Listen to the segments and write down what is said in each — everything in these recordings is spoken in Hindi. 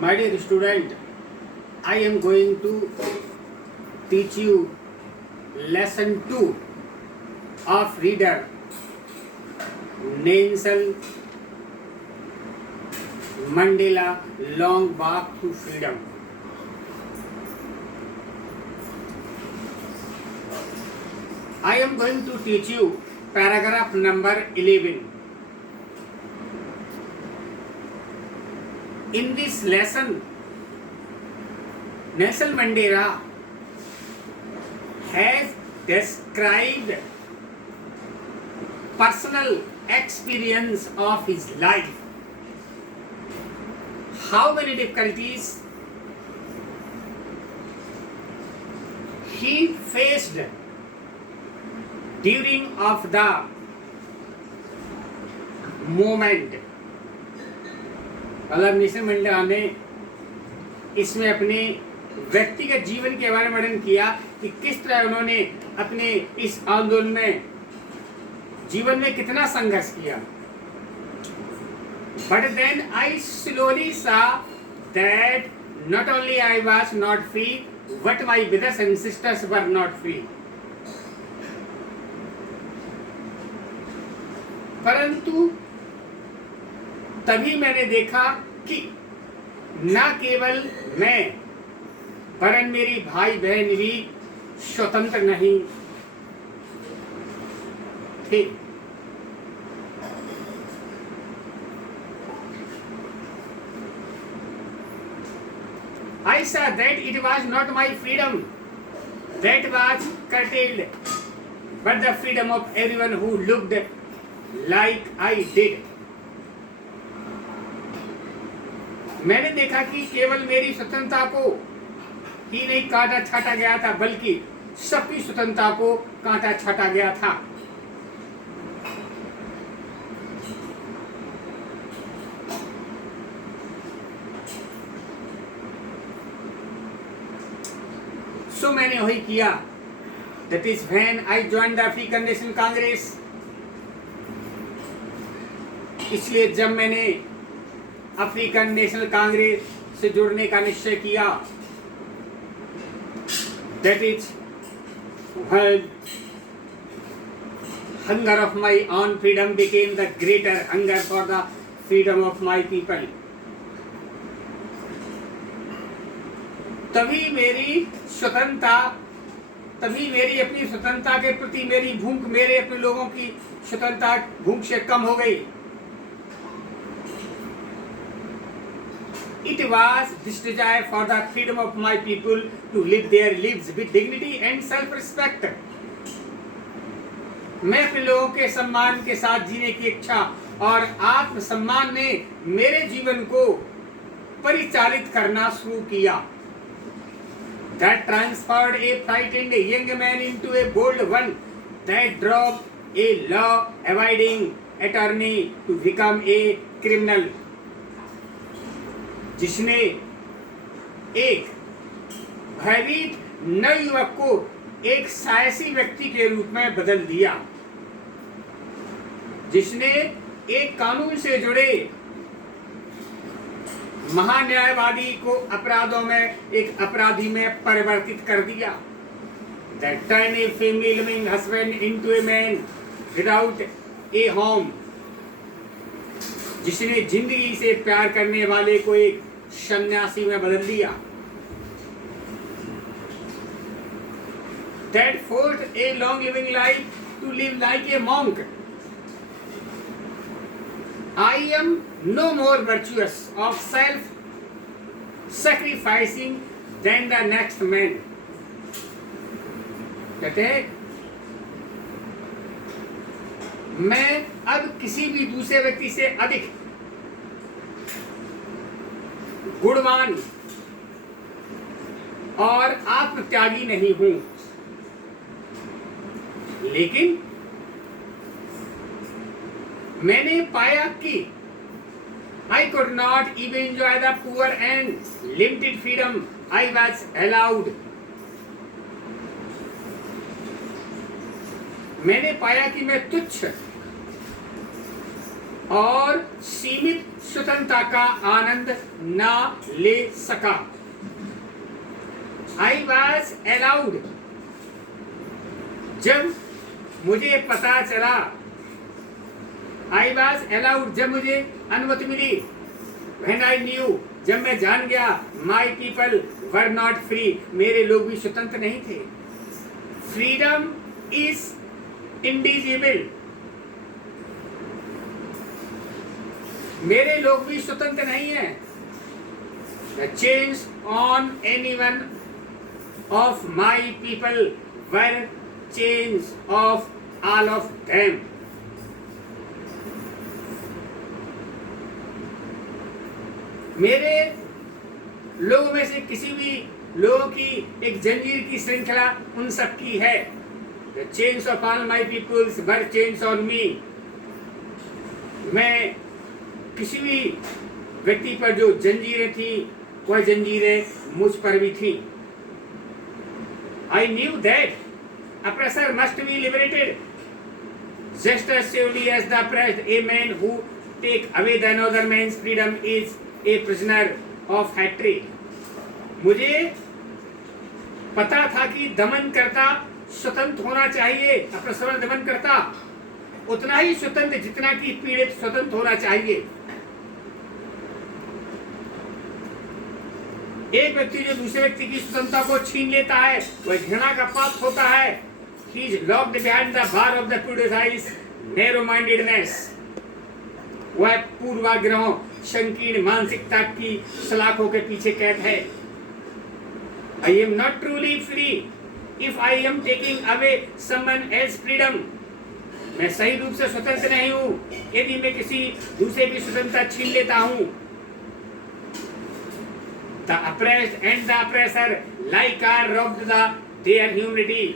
My dear student, I am going to teach you lesson 2 of reader Nelson Mandela Long Walk to Freedom. I am going to teach you paragraph number 11. In this lesson, Nelson Mandela has described personal experience of his life. How many difficulties he faced during of the moment. मतलब नेल्सन मंडेला ने इसमें अपने व्यक्तिगत जीवन के बारे में वर्णन किया कि किस तरह उन्होंने अपने इस आंदोलन में जीवन में कितना संघर्ष किया. But then I slowly saw that not only I was not free, but my brothers and sisters were not free. परंतु तभी मैंने देखा कि न केवल मैं वरन मेरी भाई बहन भी स्वतंत्र नहीं थे. I saw that it was not my freedom that was curtailed, but the freedom of everyone who looked like I did. मैंने देखा कि केवल मेरी स्वतंत्रता को ही नहीं काटा छाटा गया था, बल्कि सबकी स्वतंत्रता को काटा छाटा गया था. सो मैंने वही किया. That is when I joined the African National Congress. इसलिए जब मैंने अफ्रीकन नेशनल कांग्रेस से जुड़ने का निश्चय किया, that is when hunger of my own freedom became the greater hunger for the freedom of my people. तभी मेरी अपनी स्वतंत्रता के प्रति मेरी भूख, मेरे अपने लोगों की स्वतंत्रता भूख से कम हो गई. It was this desire for the freedom of my people to live their lives with dignity and self-respect. मैं अपने लोगों के सम्मान के साथ जीने की इच्छा और आत्मसम्मान ने मेरे जीवन को परिचालित करना शुरू किया. That transferred a frightened young man into a bold one. That drove a law-abiding attorney to become a criminal. जिसने एक भयभीत नवयुवक को एक साहसी व्यक्ति के रूप में बदल दिया, जिसने एक कानून से जुड़े महान्यायवादी को अपराधों में एक अपराधी में परिवर्तित कर दिया. That turned a female loving husband into a man without a home. जिसने जिंदगी से प्यार करने वाले को एक सन्यासी में बदल दिया. That forced a long living life to live like a monk. I am no more virtuous of self-sacrificing than the next man. कहते हैं मैं अब किसी भी दूसरे व्यक्ति से अधिक गुणवान और आत्मत्यागी नहीं हूं, लेकिन मैंने पाया कि I could not even enjoy the poor and limited freedom I was allowed. मैंने पाया कि मैं तुच्छ और सीमित स्वतंत्रता का आनंद ना ले सका। आई वॉज अलाउड, जब मुझे पता चला, आई वॉज अलाउड, जब मुझे अनुमति मिली, व्हेन आई न्यू, जब मैं जान गया, my people were not free, मेरे लोग भी स्वतंत्र नहीं थे। फ्रीडम इज इंडिजिबल, मेरे लोग भी स्वतंत्र नहीं है। The chains on any one of my people were chains of all of them. मेरे लोगों में से किसी भी लोगों की एक जंजीर की श्रृंखला उन सब की है। The chains of all my peoples were chains on me. मैं किसी भी व्यक्ति पर जो जंजीरें थी, वह जंजीरें मुझ पर भी थी। I knew that oppressor must be liberated just as surely as the oppressed. A man who take away the another man's freedom is a prisoner of hatred. मुझे पता था कि दमन करता स्वतंत्र होना चाहिए, oppressor दमन करता उतना ही स्वतंत्र जितना कि पीड़ित स्वतंत्र होना चाहिए। एक व्यक्ति जो दूसरे व्यक्ति की स्वतंत्रता को छीन लेता है, वह घृणा का पात्र होता है। He is locked behind the bar of the prejudice, narrow-mindedness. वह पूर्वाग्रहों, संकीर्ण मानसिकता की सलाखों के पीछे कैद है। I am not truly free if I am taking away someone else's freedom. मैं सही रूप से स्वतंत्र नहीं हूँ यदि मैं किसी दूसरे की स्वतंत्रता छीन लेता हूँ। The oppressed and the oppressor like are robbed the their humanity.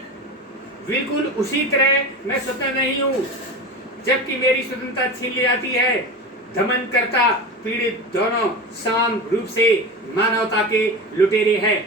बिल्कुल उसी तरह मैं स्वतंत्र नहीं हूँ जबकि मेरी स्वतंत्रता छीन ली जाती है। दमन करता पीड़ित दोनों समान रूप से मानवता के लुटेरे हैं।